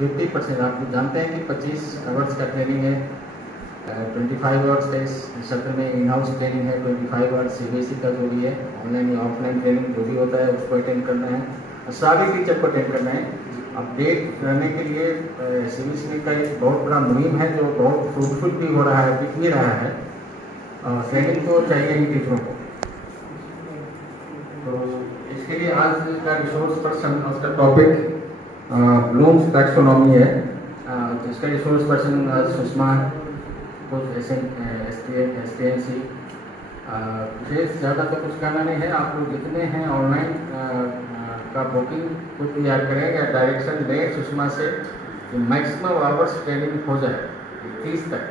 50%। आप जानते हैं कि 25 आवर्स का ट्रेनिंग है, 25 आवर्स का इस सत्र में इन हाउस ट्रेनिंग है, 25 आवर्स CBSE का जो भी है ऑनलाइन या ऑफलाइन ट्रेनिंग जो भी होता है उसको अटेंड करना है और सारे टीचर को अटेंड करना है। अपडेट रहने के लिए CBSE का एक बहुत बड़ा मुहिम है जो बहुत फ्रूटफुल भी हो रहा है, दिख भी रहा है। ट्रेनिंग तो चाहिए ही टीचरों को। तो इसके लिए आज का रिसोर्स पर्सन, उसका टॉपिक ब्लूम्स टैक्सोनॉमी है, जिसका रिसोर्स पर्सन सुषमा कुछ STNC। विशेष ज़्यादा तो कुछ करना नहीं है, आप लोग जितने हैं ऑनलाइन का बुकिंग खुद तैयार करें या डायरेक्शन लें सुषमा से कि मैक्सिमम आवर्स ट्रेनिंग हो जाए 30 तक।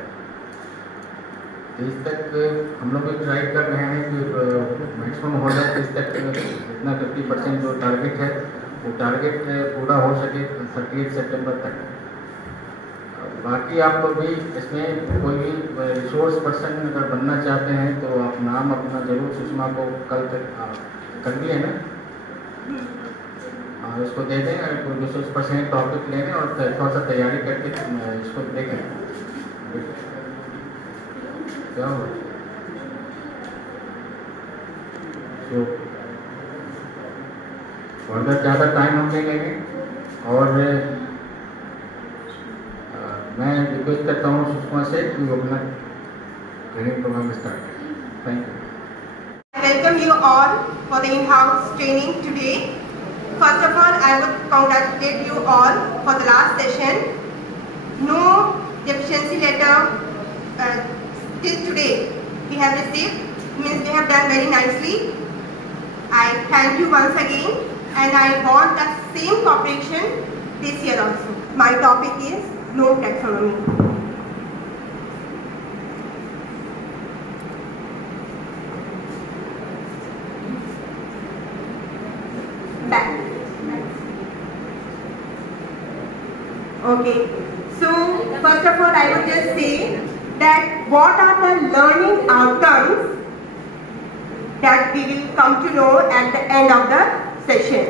हम लोग भी ट्राई कर रहे हैं कि मैक्सिमम हो जाए 30 तक, जितना 50% जो टारगेट है वो टारगेट पूरा हो सके 30 सितंबर तक। बाकी आप लोग भी इसमें कोई भी रिसोर्स पर्सन अगर बनना चाहते हैं तो आप नाम अपना जरूर सुषमा को कल तक कर दिए ना, इसको दे दें। अगर कोई रिसोर्स पर्सन टॉपिक लेने और थोड़ा सा तैयारी करके इसको देखें क्या हो। तो फर्दर ज़्यादा टाइम हम नहीं लेंगे और मैं रिक्वेस्ट करता हूँ सुषमा से कि वो अपना ट्रेनिंग प्रोग्राम स्टार्ट करें। Thank you. Welcome you all for the in-house training today. First of all, I would congratulate you all for the last session. No deficiency letter till today we have received, means we have done very nicely. I thank you once again and I want the same cooperation this year also. My topic is Bloom taxonomy. Okay, so first of all I would just say that what are the learning outcomes that we will come to know at the end of the session.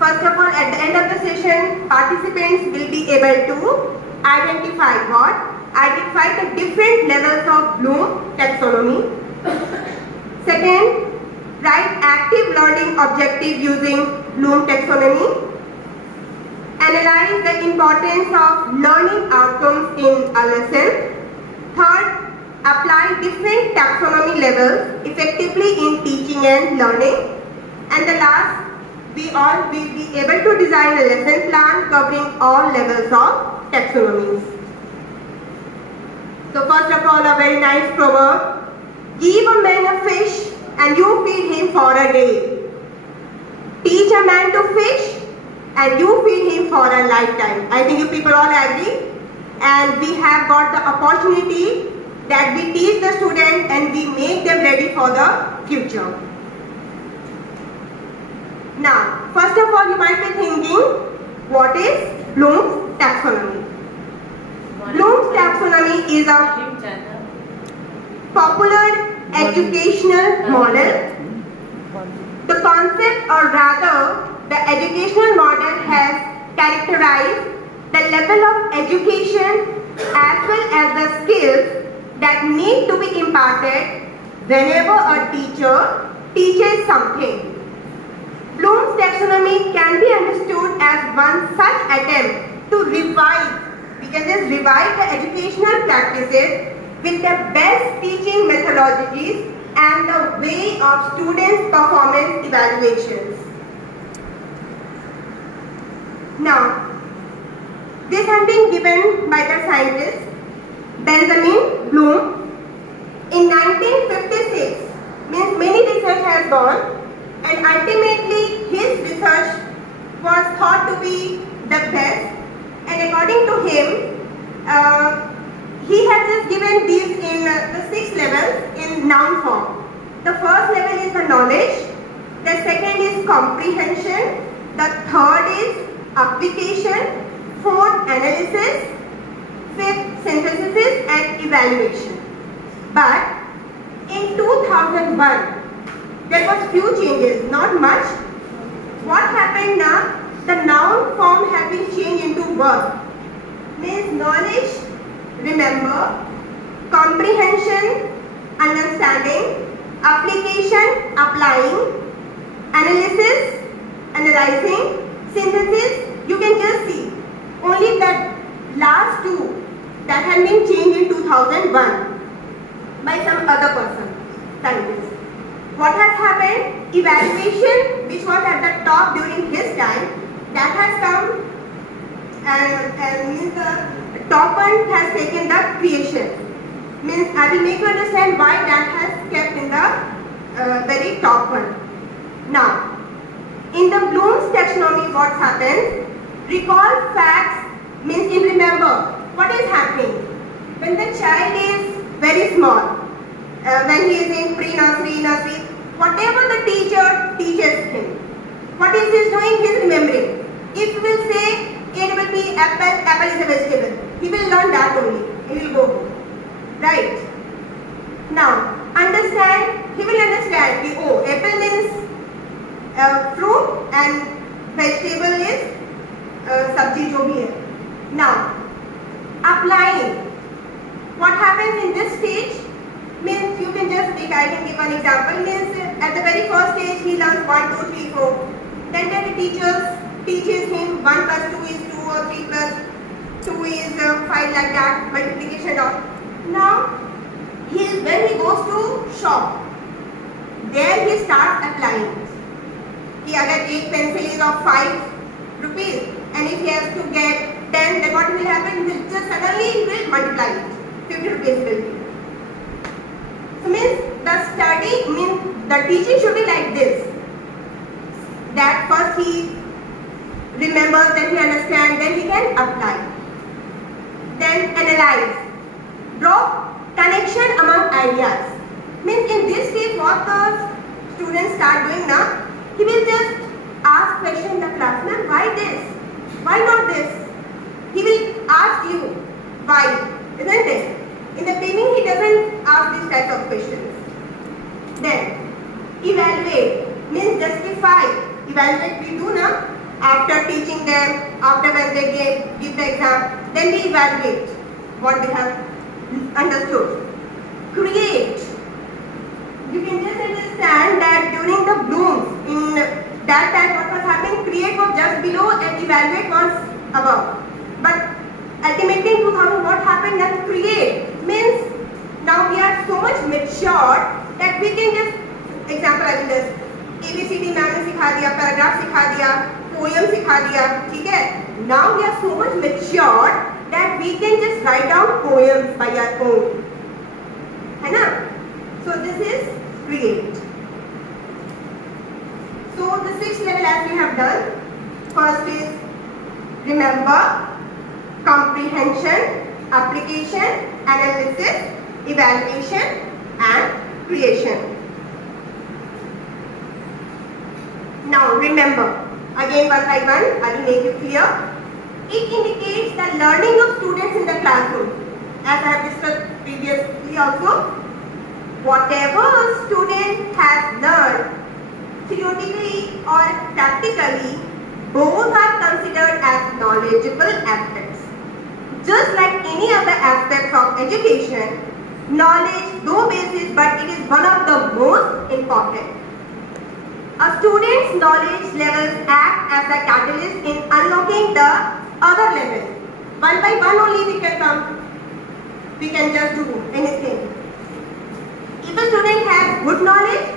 First of all, at the end of the session, participants will be able to identify what? Identify the different levels of Bloom taxonomy. Second, write active learning objective using Bloom taxonomy. Analyze the importance of learning outcomes in a lesson. Third, apply different taxonomy levels effectively in teaching and learning. And the last, we all will be able to design a lesson plan covering all levels of taxonomies. So first of all, a very nice proverb. Give a man a fish and you feed him for a day. Teach a man to fish and you feed him for a lifetime. I think you people all agree. And we have got the opportunity that we teach the students and we make them ready for the future. Now, first of all, you might be thinking, what is Bloom's taxonomy? Bloom's taxonomy is a popular educational model. The concept, or rather, the educational model has characterized the level of education as well as the skills that need to be imparted whenever a teacher teaches something. Bloom's taxonomy can be understood as one such attempt to revise, we can just revise the educational practices with the best teaching methodologies and the way of students' performance evaluations. Now, this has been given by the scientist Benjamin Bloom in 1956. Means many research has gone, and ultimately his research was thought to be the best, and according to him, he has just given these in the 6 levels in noun form. The first level is the knowledge, the second is comprehension, the third is application, fourth analysis, fifth synthesis and evaluation. But in 2001, there was few changes, not much. What happened now? The noun form has has been changed into verb. Means knowledge, remember, comprehension, understanding, application, applying, analysis, analyzing, synthesis. You can just see only that last two that have been changed in 2001 by some other person, scientist. What has happened? Evaluation, which was at the top during his time, that has come and means the top one has taken the creation. Means I will make you understand why that has kept in the very top one. Now, in the Bloom's taxonomy, what happens? Recall facts means in remember. What is happening? When the child is very small, when he is in pre-nursery, nursery, whatever the teacher teaches him, what is he doing? He is remembering. If we will say it will be apple, apple is a vegetable, he will learn that only. He will go home. Right? Now, understand, he will understand, oh, apple means fruit and vegetable is sabji jo bhi hai. Now, applying. What happens in this stage? Means you can just take, I can give an example. Means at the very first stage he learns 1, 2, 3, 4. Then the teacher teaches him 1 plus 2 is 2 or 3 plus 2 is 5 like that, multiplication of. Now, when he goes to shop, there he starts applying. He agar एक pencil is of 5 rupees and if he has to get 10, then what will happen? He will just suddenly he will multiply it. 50 rupees will be. So means the study means the teaching should be like this. That first he remembers, then he understands, then he can apply. Then analyze. Draw connection among ideas. Means in this stage what the students start doing now, he will just ask question in the class, ma'am, why this? Why not this? He will ask you why, isn't it? In the beginning he doesn't ask these types of questions. Then evaluate means justify. Evaluate we do now after teaching them, after when they give the exam, then we evaluate what they have understood. Create. You can just understand that during the Bloom's, in that time what was happening, create was just below and evaluate was above. But ultimately in 2000 what happened, that create means now we are so much mature that we can just, example I will just ABCD ma'am ने सिखा दिया, paragraph सिखा दिया, poem सिखा दिया, ठीक है? Now we are so much mature that we can just write down poems by our own, है ना? So this is create. So the 6th level as we have done, first is remember, comprehension, application, analysis, evaluation and creation. Now remember, again one by one, I will make it clear. It indicates the learning of students in the classroom. As I have discussed previously also, whatever a student has learned, theoretically or practically, both are considered as knowledgeable aspects. Just like any other aspects of education, knowledge, though basic, but it is one of the most important. A student's knowledge levels act as a catalyst in unlocking the other levels. One by one only we can come. We can just do anything. If a student has good knowledge,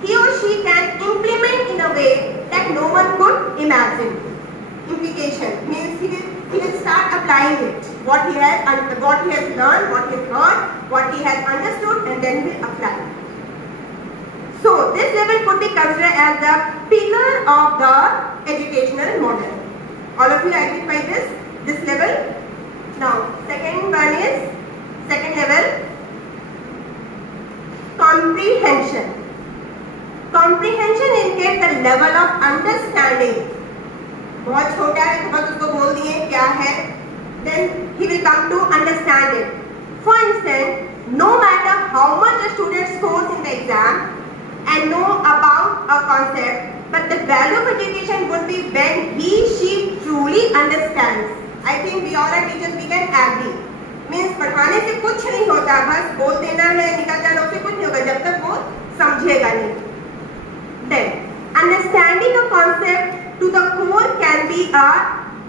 he or she can implement in a way that no one could imagine. Implication means he will start applying it. What he has learned, what he has heard, what he has understood, and then he will apply. So this level could be considered as the pillar of the educational model. All of you identify this level. Now second level, comprehension. Comprehension indicates the level of understanding. बहुत छोटा है तो बस उसको बोल दिए क्या है, then he will come to understand it. For instance, no matter how much a student scores in the exam and know about a concept, but the value of education would be when he/she truly understands I think we all are teachers, we can agree. Means पढ़ाने से कुछ नहीं होता, बस बोल देना है, निकल जाना, उससे कुछ नहीं होगा जब तक वो समझेगा नहीं. Then understanding a concept to the core can be a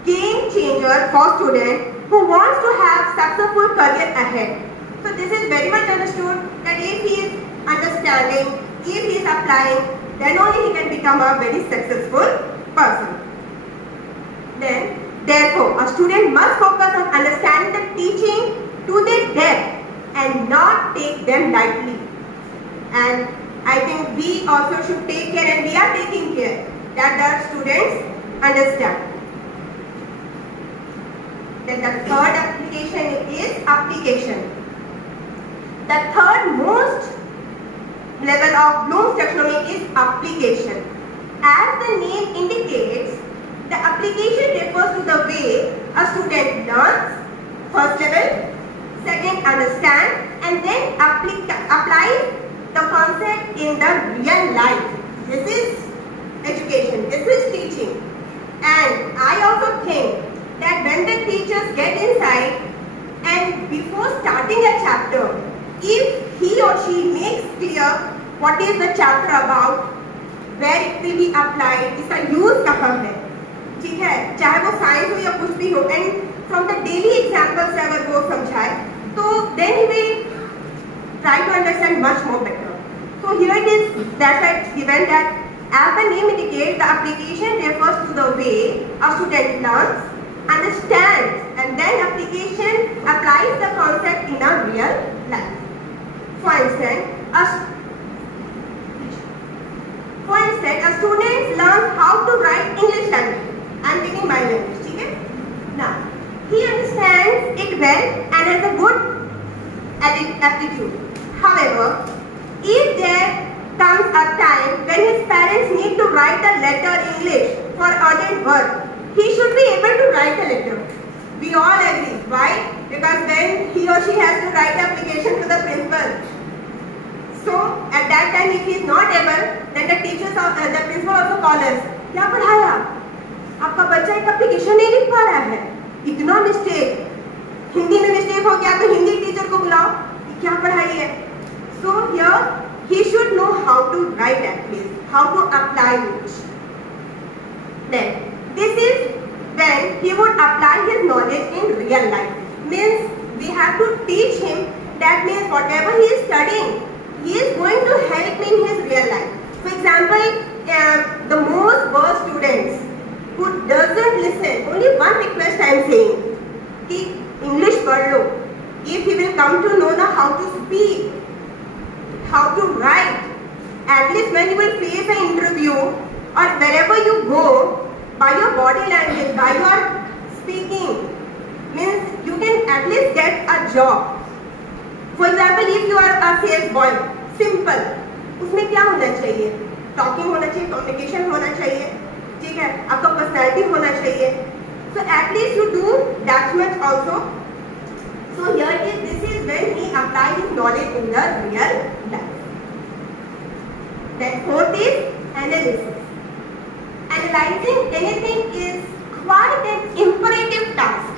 game changer for student who wants to have successful career ahead. So this is very much understood that if he is understanding, if he is applying, then only he can become a very successful person. Then, therefore, a student must focus on understanding the teaching to their depth and not take them lightly. And I think we also should take care, and we are taking care that the students understand. Then the third application is application. The third most level of Bloom's taxonomy is application. As the name indicates, the application refers to the way a student learns, first level, second understand, and then apply the concept in the real life. This is education, this is teaching. And I also think that when the teachers get inside and before starting a chapter, if he or she makes clear what is the chapter about, where it will be applied, इसका use कहाँ है, ठीक है, चाहे वो science हो या कुछ भी हो, and from the daily examples से अगर वो समझाए, तो then he will try to understand much more better. So here it is, that's why it's given that as the name indicates, the application refers to the way a student learns, understands, and then application applies the concept in a real life. For instance, a student learns how to write English language. I am taking my language, okay? Now, he understands it well and has a good aptitude. However, if there comes a time when his parents need to write a letter in English for urgent work, he should be able to write a letter. We all agree. Why? Because when he or she has to write an application to the principal, so at that time if he is not able, then the principal also calls us. क्या पढ़ाया? आपका बच्चा एक application नहीं लिख पा रहा है, इतना मिस्टेक, हिंदी में मिस्टेक हो गया तो हिंदी टीचर को बुलाओ, क्या पढ़ाई है? So here he should know how to write at least, how to apply it. Then this is when he would apply his knowledge in real life. Means we have to teach him, that means whatever he is studying, he is going to help in his real life. For example, the most worst students who doesn't listen, only one request I am saying, कि English पढ़ लो. If he will come to know how to speak, how to write, at least when you will face an interview or wherever you go, by your body language, by your speaking, means you can at least get a job. For example, if you are a sales boy, simple, उसमें क्या होना चाहिए? Talking होना चाहिए, communication होना चाहिए, ठीक है, आपका personality होना चाहिए. So at least you do that much also. So here this is when he applies his knowledge in the real life. Then fourth is analysis. Analyzing anything is quite an imperative task.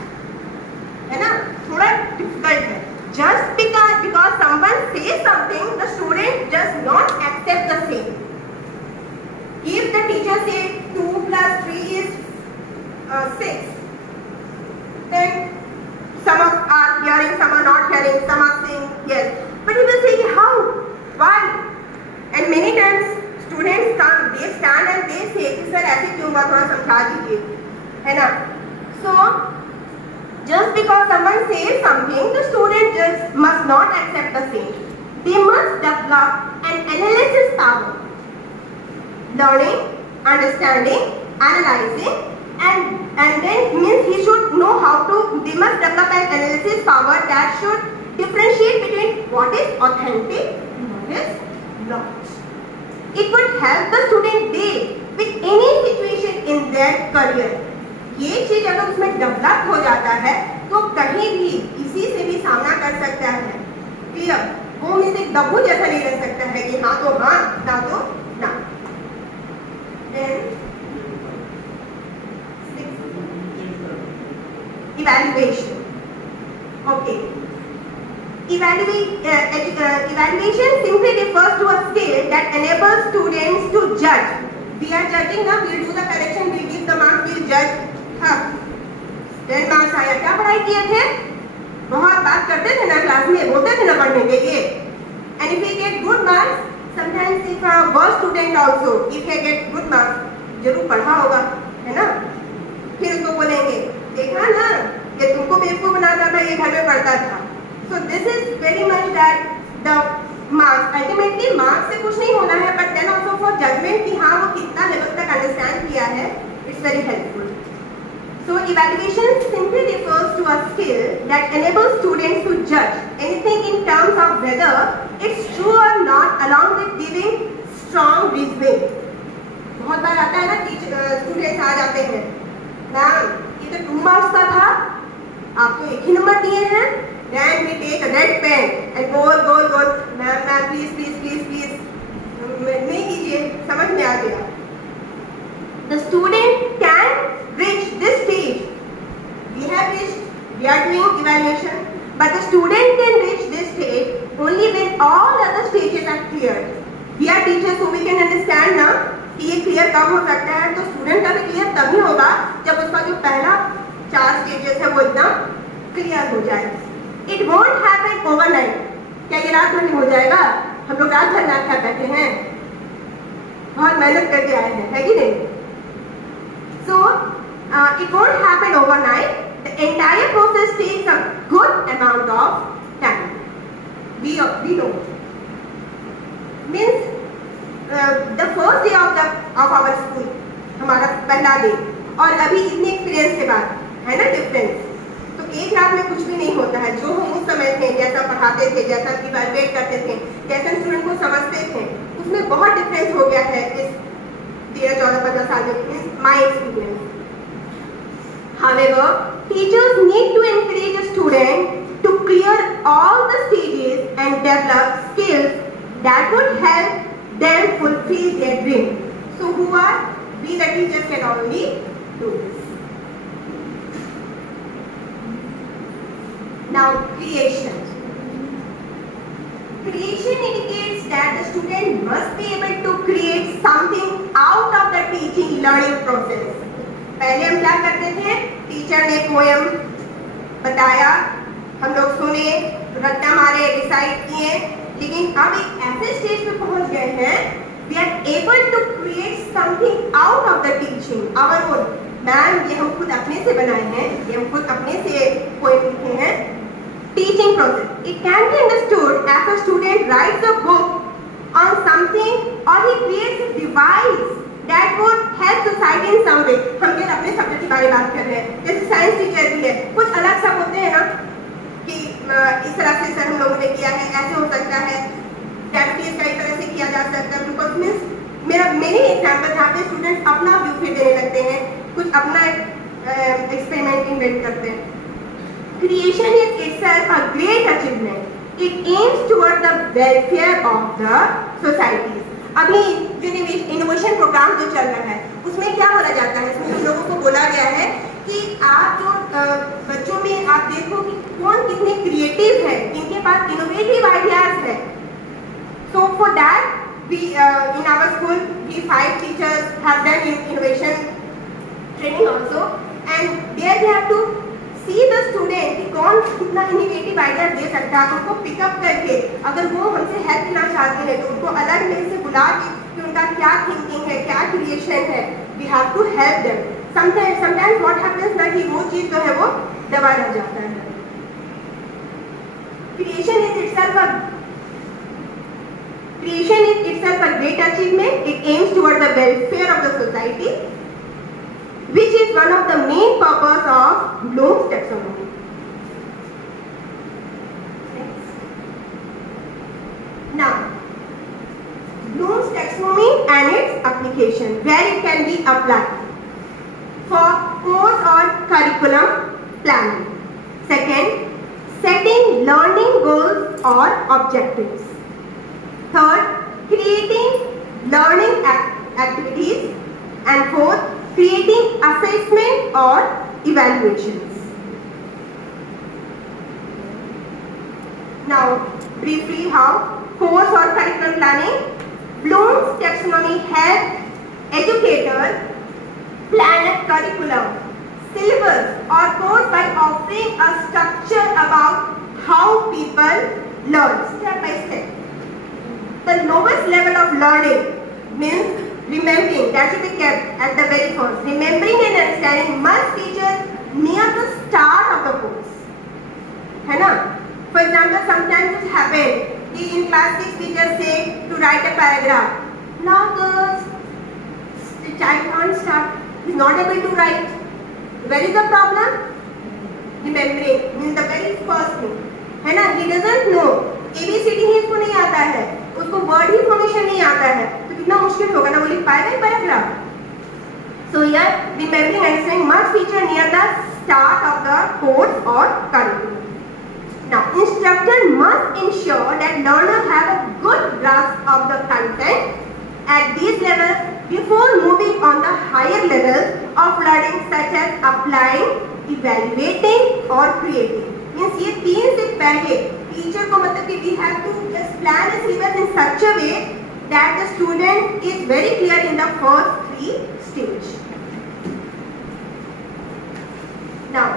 है ना? थोड़ा difficult है. Just because someone says something, the student does not accept the same. If the teacher says 2 plus 3 is 6, then some are hearing, some are not hearing, some are saying yes. But he will say how? Why? And many times students come, they stand and they say कि sir ऐसे क्यों हुआ, थोड़ा समझा दीजिए, है ना? So just because someone says something, the student just must not accept the same. They must develop an analysis power. Learning, understanding, analyzing, and then means he should know how to. They must develop an analysis power that should differentiate between what is authentic and what is not. It would help the student deal with any situation in their career. ये चीज अगर उसमें develop हो जाता है तो कहीं भी किसी से भी सामना कर सकता है. क्लियर? वो मीन्स एक दब्बू जैसा नहीं रह सकता है कि हाँ तो हाँ, ना तो ना. evaluation. Okay. Evaluation simply refers to a skill that enables students to judge. We are judging now, we'll do the correction, we'll give the marks, we'll judge. हाँ, 10 marks आया, क्या पढ़ाई किए थे? बहुत बात करते थे ना क्लास में, बोलते थे ना पढ़ने के लिए. And if we get good marks, sometimes if a worst student also, if he get good marks, जरूर पढ़ा होगा, है ना? फिर उसको बोलेंगे, देखा ना, ये तुमको बेवकूफ बनाता था, ये घर में पढ़ता था. So this is very much that the marks, ultimately marks से कुछ नहीं होना है, but then also for judgment कि हाँ वो कितना level तक understand किया है, it's very helpful. So evaluation simply refers to a skill that enables students to judge anything in terms of whether it's true or not, along with giving strong reasoning. बहुत बार आता है ना, students आ जाते हैं, ma'am ये तो 2 marks का था, आपको एक ही नंबर दिए हैं. Then we take a red pen and go. Ma'am, please. नहीं कीजिए, समझ में आ गया. The student can reach this stage. We are doing evaluation, but the student can reach this stage only when all other stages are cleared. We are teachers, so we can understand ना कि ये clear कब हो सकता है. तो student का भी clear तभी होगा जब उसका जो पहला 4 stages है वो एकदम clear हो जाए. It won't happen overnight. क्या ये रात भर नहीं हो जाएगा? हम लोग रात भर नाक खा बैठे हैं, बहुत मेहनत करके आए हैं, है कि नहीं? So it won't happen overnight. The entire process takes a good amount of time. We know. Means the first day of our school, हमारा पहला डे, और अभी इतने एक्सपीरियंस के बाद है ना डिफरेंस. तो एक रात में कुछ भी नहीं होता है. जो हम उस समय थे, जैसा पढ़ाते थे, जैसा इवैल्यूएट करते थे, जैसे स्टूडेंट को समझते थे, उसमें बहुत डिफरेंस हो गया है इस 13-14-15 साल में. My experience. However, teachers need to encourage a student to clear all the stages and develop skills that would help them fulfill their dream. So we the teachers can only do this. Now, creation. Creation indicates that the student must be able to create something out of the teaching learning process. पहले हम क्या करते थे? Teacher ने poem बताया, हम लोग सुने, रट्टा मारे, डिसाइड किए, लेकिन अब एक ऐसे स्टेज पे पहुंच गए हैं, we are able to create something out of the teaching, our own. Ma'am ये हम खुद अपने से बनाए हैं, ये हम खुद अपने से पोएम लिखे हैं. Teaching process. It can be understood as a student writes a book on something or he creates a device that would help society in some way. हम केवल अपने सब्जेक्ट के बारे में बात कर रहे हैं, जैसे साइंस टीचर भी है, कुछ अलग सब होते हैं ना कि इस तरह से सर हम लोगों ने किया है, ऐसे हो सकता है, प्रैक्टिस कई तरह से किया जा सकता है. बिकॉज मीन्स मेरा मेनी एग्जाम्पल जहाँ पे स्टूडेंट्स अपना व्यू फिर देने लगते हैं, कुछ अपना एक्सपेरिमेंट इन्वेंट करते हैं. Creation is itself a great achievement. It aims toward the welfare of the society. अभी जो इनोवेशन प्रोग्राम जो चल रहा है, उसमें क्या बोला जाता है? इसमें हम लोगों को बोला गया है कि आप जो बच्चों में आप देखो कि कौन कितने क्रिएटिव है, इनके पास इनोवेटिव आइडियाज है. So for that, we in our school, we 5 teachers have done innovation training also, and there they have to see the student कि कौन कितना इनोवेटिव आइडिया दे सकता है. उनको पिकअप करके अगर वो हमसे हेल्प लेना चाहते हैं तो उनको अलग में से बुला के कि उनका क्या थिंकिंग है, क्या क्रिएशन है, we have to help them. Sometimes what happens ना कि वो चीज जो है वो दबा रह जाता है. Creation is itself a great achievement. It aims toward the welfare of the society, which is one of the main purpose of Bloom's taxonomy. Next. Now, Bloom's taxonomy and its application, where it can be applied for course or curriculum planning. Second, setting learning goals or objectives. Third, creating learning activities. And fourth, creating assessment or evaluations. Now, briefly how course or curriculum planning. Bloom's taxonomy helps educators plan a curriculum, syllabus or course by offering a structure about how people learn step by step. The lowest level of learning means remembering, that should be kept at the very first. Remembering and understanding must feature near the start of the course. है ना? For example, sometimes it happens in class 6 teacher say to write a paragraph. Now the child can't start. He is not able to write. Where is the problem? Remembering means the very first thing. है ना? He doesn't know. ABCD ही इसको नहीं आता है. उसको word ही formation नहीं आता है. तो कितना मुश्किल होगा ना वो लिख पाएगा paragraph. So here remembering and understanding must feature near the start of the course or curriculum. Now, instructor must ensure that learners have a good grasp of the content at these levels before moving on the higher levels of learning such as applying, evaluating or creating. Means ये तीन से पहले teacher को मतलब कि we have to just plan a syllabus in such a way that the student is very clear in the first 3 stages. Now,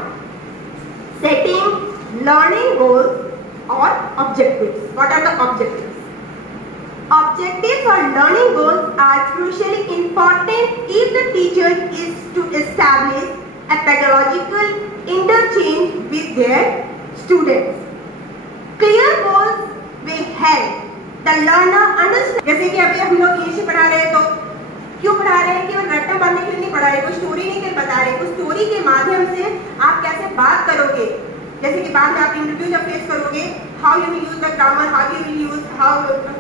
setting learning goals or objectives. What are the objectives? Objectives or learning goals are crucially important if the teacher is to establish a pedagogical interchange with their students. Clear goals will help the learner understand. जैसे कि अभी हम लोग English पढ़ा रहे हैं तो क्यों पढ़ा रहे हैं? केवल रट्टा मारने के लिए नहीं पढ़ा रहे, कोई स्टोरी नहीं के बता रहे, कोई स्टोरी के माध्यम से आप कैसे बात करोगे, जैसे कि बाद में आप इंटरव्यू जब फेस करोगे, how you will use the grammar, how you will use how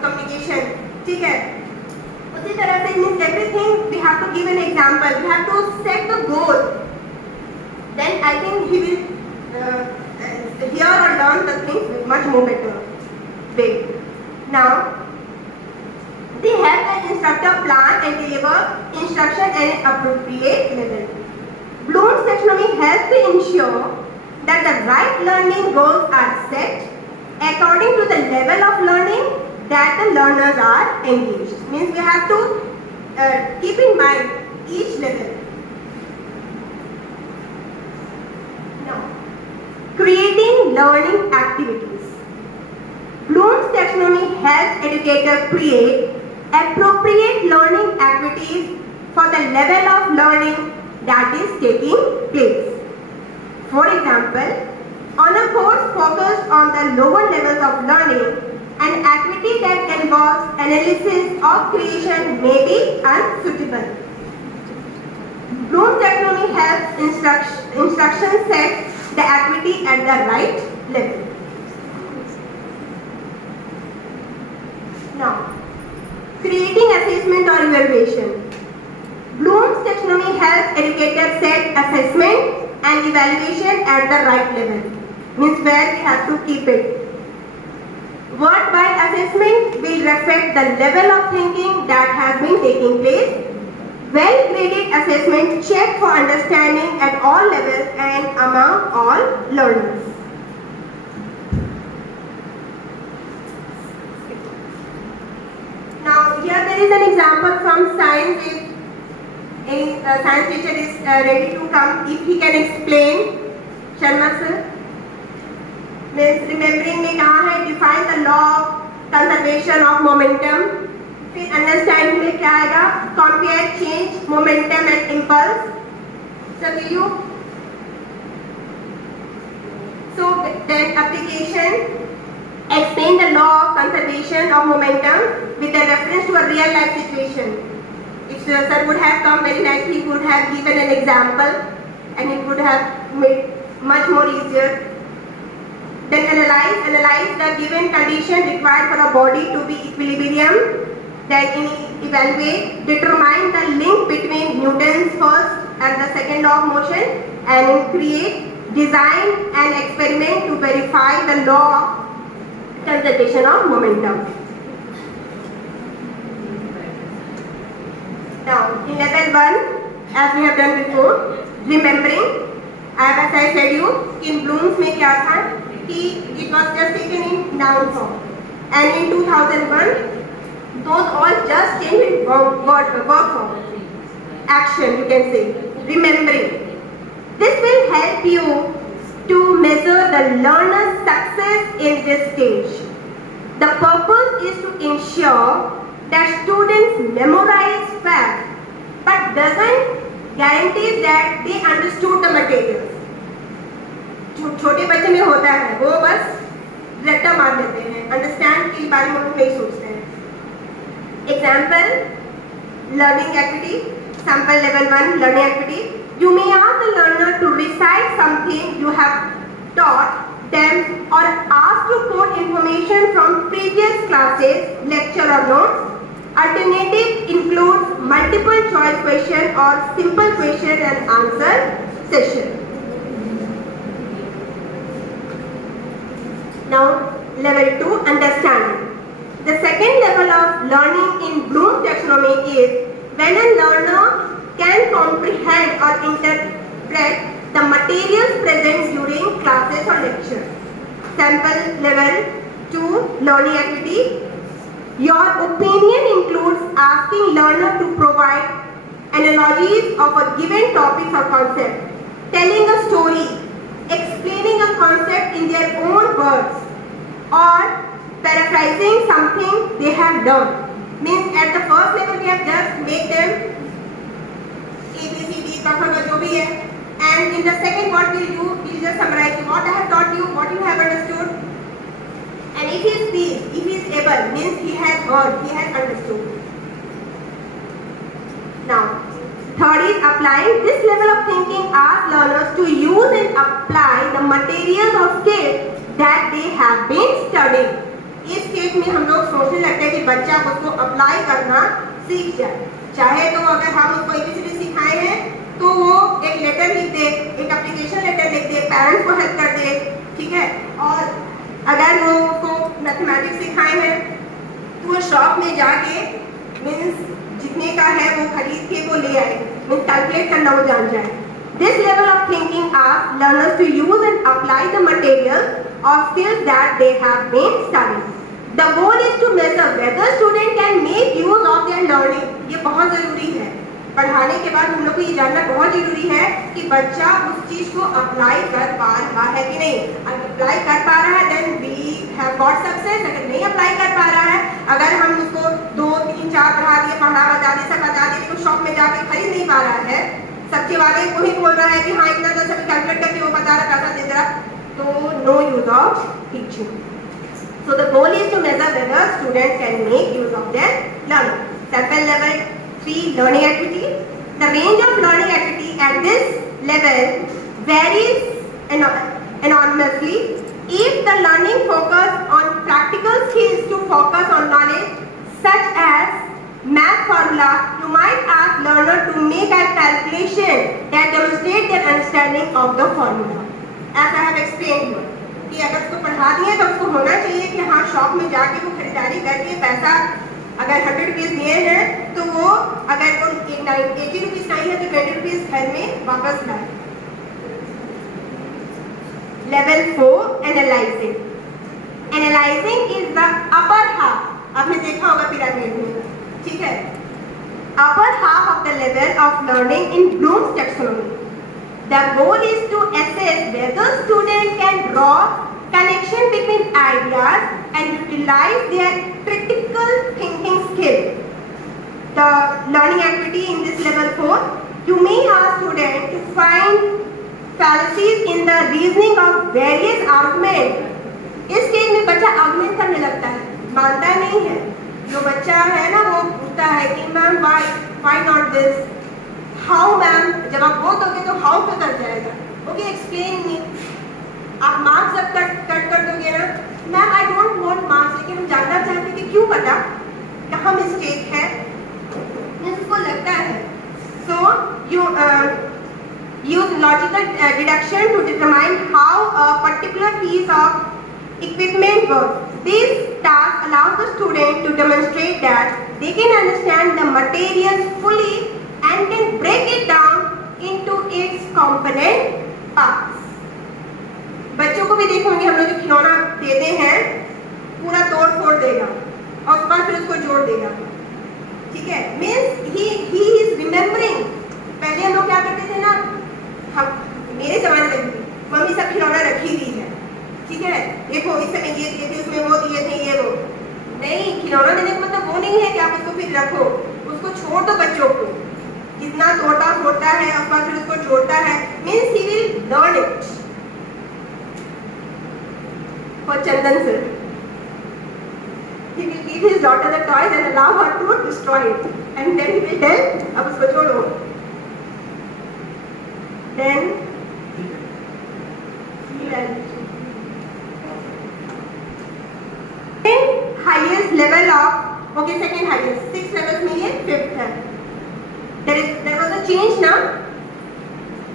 communication, ठीक है? उसी तरह से means everything we have to give an example, we have to set the goal, then I think he will hear or learn the things with much more better way. Now, they help the instructor plan and deliver instruction at an appropriate level. Bloom's taxonomy helps to ensure that the right learning goals are set according to the level of learning that the learners are engaged. Means we have to keep in mind each level. Now, creating learning activities. Bloom's taxonomy helps educators create appropriate learning activities for the level of learning that is taking place. For example, on a course focused on the lower levels of learning, an activity that involves analysis of creation may be unsuitable. Bloom's taxonomy helps instruction set the activity at the right level. Now, creating assessment or evaluation. Bloom's taxonomy helps educators set assessment and evaluation at the right level. Means where we have to keep it. Word-wide assessment will reflect the level of thinking that has been taking place. Well-graded assessment check for understanding at all levels and among all learners. Now here there is an example from science. If any science teacher is ready to come, if he can explain, Sharma sir. Means remembering में कहाँ है? Define the law of conservation of momentum. फिर understanding में क्या आएगा? Compare change momentum and impulse. सभी you so then application explain the law of conservation of momentum with a reference to a real life situation. If sir would have come very nicely, he would have given an example and it would have made much more easier. Then analyze the given condition required for a body to be equilibrium. Then evaluate, determine the link between Newton's first and the second law of motion, and create, design an experiment to verify the law of conservation of momentum. Now, in level 1, as we have done before, remembering, as I said you, in Bloom's में क्या था? it was just taken in noun form, and in 2001 those all just came in verb form. Action, you can say, remembering. This will help you to measure the learner's success in this stage. The purpose is to ensure that students memorize facts, but doesn't guarantee that they understood the materials. छोटे बच्चे में होता है, वो बस रट्टा मार देते हैं, अंडरस्टैंड के बारे में नहीं सोचते हैं. Example, learning activity, sample level 1 learning activity. You may ask the learner to recite something you have taught them or ask to quote information from previous classes, lecture or notes. Alternative includes multiple choice question or simple question and answer session. Now, level 2, understanding. The second level of learning in Bloom's taxonomy is when a learner can comprehend or interpret the materials present during classes or lectures. Sample level 2 learning activity. Your opinion includes asking learner to provide analogies of a given topic or concept, telling a story, explaining a concept in their own words, or paraphrasing something they have done. Means at the first level we have just made them ABCD, जो भी है, and in the second what we'll do, we'll just summarize what I have taught you, what you have understood, and if he speaks, if he is able, means he has heard, he has understood. Now, third is applying. This level of thinking asks learners to use and apply the materials or skills that they have been studying. इस stage में हम लोग सोचने लगते हैं कि बच्चा उसको अप्लाई करना सीख जाए. चाहे तो अगर हम उसको एबीसीडी सिखाए हैं तो वो एक लेटर लिख दे, एक एप्लीकेशन लेटर लिख दे, पेरेंट्स को हेल्प कर दे, ठीक है. और अगर वो उसको मैथमेटिक्स सिखाए हैं तो वो शॉप में जाके मीन्स जितने का है वो खरीद के वो ले आए, मीन्स कैलकुलेट करना वो जान जाए. This level of thinking asks learners to use and apply the material or skills that they have been studying. The goal is to measure whether student can make use of their learning. ये बहुत जरूरी है. पढ़ाने के बाद हम लोग को ये जानना बहुत जरूरी है कि बच्चा उस चीज को अप्लाई कर पा रहा है कि नहीं. अगर अप्लाई कर पा रहा है then we have got success. अगर नहीं अप्लाई कर पा रहा है, अगर हम उसको 2, 3, 4 पढ़ा दिए, पढ़ा बता दिए, सब बता दिए, तो शॉप में जाके खरीद नहीं पा रहा है, सब्जी वाले को ही बोल रहा है कि हाँ इतना तो सब कैलकुलेट करके वो बता रहा, पैसा दे रहा, तो no use of teaching. So the goal is to measure whether students can make use of their learning. Sample level 3 learning activity. The range of learning activity at this level varies enormously. If the learning focus on practical skills to focus on knowledge such as math formula, you might ask learner to make a calculation that demonstrate their understanding of the formula. As I have explained here, कि अगर उसको पढ़ा दिए तो उसको होना चाहिए कि हाँ शॉप में जाके वो खरीदारी करके पैसा अगर 100 रुपीज दिए हैं तो वो अगर वो 80 रुपीज नहीं है तो 20 रुपीज घर में वापस लाए. Level 4 analyzing. Analyzing is the upper half. आपने देखा होगा पिरामिड में, ठीक है. Upper half of the level of learning in Bloom's taxonomy. The goal is to assess whether students can draw connection between ideas and utilize their critical thinking skill. The learning activity in this level 4, you may ask students to find fallacies in the reasoning of various arguments. इस stage में बच्चा argument करने लगता है, मानता नहीं है. जो बच्चा है ना वो पूछता है कि ma'am why not this, how ma'am, जब आप बोल दोगे तो हाउ पे कर जाएगा. Okay explain me. आप मार्क्स जब कट कर दोगे ना, ma'am I don't want marks, लेकिन हम जानना चाहते हैं कि क्यों पता, कहाँ मिस्टेक है, इसको लगता है. So you use logical deduction to determine how a particular piece of equipment works. This task allows the student to demonstrate that they can understand the materials fully and can break it down into its component parts. बच्चों को भी देखोगे हम लोग जो देगा, ठीक है। Means he is remembering. पहले हम लोग क्या करते थे ना, हम मेरे जमाने में मम्मी सब खिलौना रखी हुई है, ठीक है, देखो इस समय ये दिए थे, उसमें वो दिए थे, ये वो नहीं। खिलौना देने का मतलब वो नहीं है कि आप उसको फिर रखो, उसको छोड़ दो बच्चों को, कितना तोड़ता फोड़ता है और फिर उसको जोड़ता है। Means he will learn it. For Chandan sir, he will give his daughter the toys and allow her to destroy it, and then he will tell, अब उसको छोड़ो। Then highest level of, okay, second highest, 6 levels में ये 5th है। There was a change ना,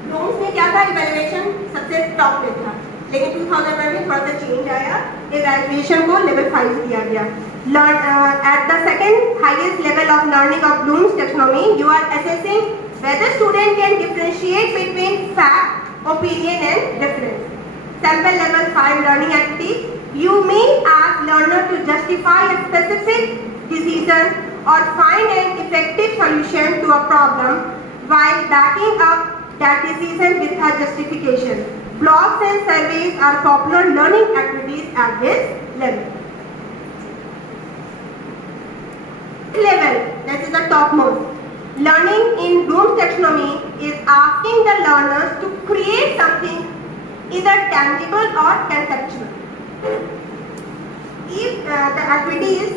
blooms में क्या था, इवैल्यूएशन सबसे टॉप में था, लेकिन 2001 में थोड़ा सा चेंज आया, इवैल्यूएशन को लेवल 5 दिया गया। At the second highest level of learning of Bloom's taxonomy, you are assessing whether student can differentiate between fact, opinion and reference. Sample level 5 learning activities. You may ask learner to justify a specific decision or find an effective solution to a problem while backing up that decision with a justification. Blogs and surveys are popular learning activities at this level. Level, that is the topmost. Learning in Bloom's taxonomy is asking the learners to create something either tangible or conceptual. If the activity is,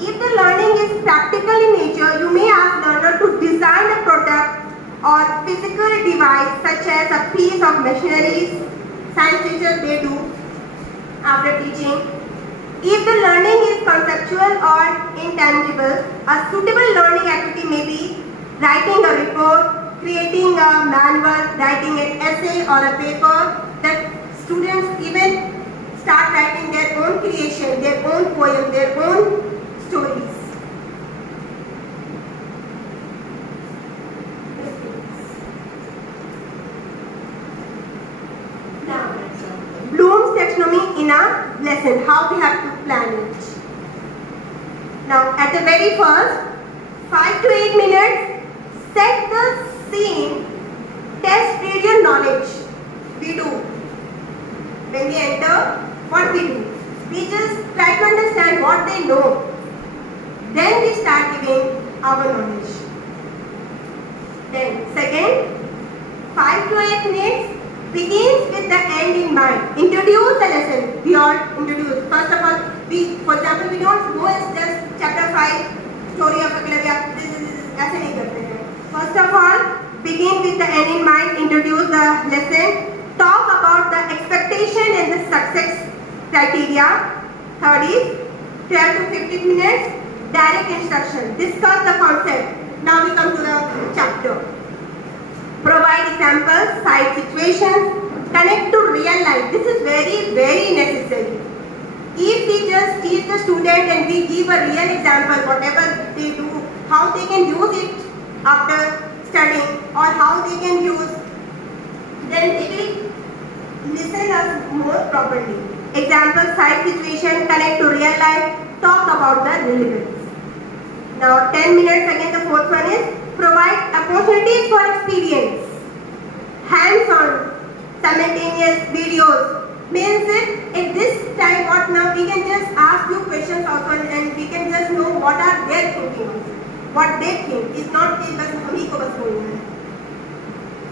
if the learning is practical in nature, you may ask learner to design a product or physical device such as a piece of machinery. Science teachers, they do after teaching. If the learning is conceptual or intangible, a suitable learning activity may be writing a report, creating a manual, writing an essay or a paper. That students even start writing their own creation, their own poem, their own stories. Now, Bloom's taxonomy in a lesson, how we have to plan it. Now, at the very first, 5 to 8 minutes, set the scene, test read your knowledge. We do. When we enter, what we do? We just try to understand what they know. Then we start giving our knowledge. Then, second, 5 to 8 minutes begins with the end in mind. Introduce the lesson. We all introduce. First of all, for example, we don't go as just chapter 5, story of Eklavya. ऐसे नहीं करते हैं. First of all, begin with the end in mind. Introduce the lesson. Talk about the expectation and the success criteria. Third is 12 to 15 minutes. Direct instruction. Discuss the concept. Now we come to the chapter. Provide examples, cite situations, connect to real life. This is very, very necessary. If we just teach the student and we give a real example, whatever they do, how they can use it after studying or how they can use, then they will listen us more properly. Example, cite situation, connect to real life, talk about the relevance. Now 10 minutes again, the fourth one is provide opportunities for experience. Hands-on, simultaneous videos. Means at this time what now we can just ask few questions also and we can just know what are they thinking of. What they think is not कि बस हम ही को बस बोलना है.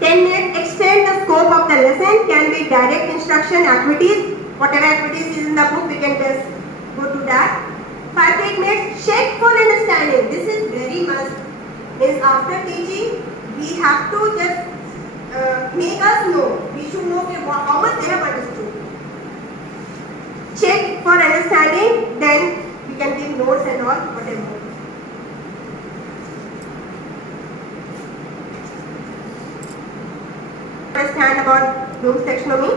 10 minutes extend the scope of the lesson, can be direct instruction activities. Whatever activities is in the book, we can just go to that. 5 to 8 minutes check for understanding. This is very must. Means after teaching, we have to just make us know. We should know how much they have understood. Check for understanding, then we can give notes and all, whatever. Understand about Bloom's taxonomy.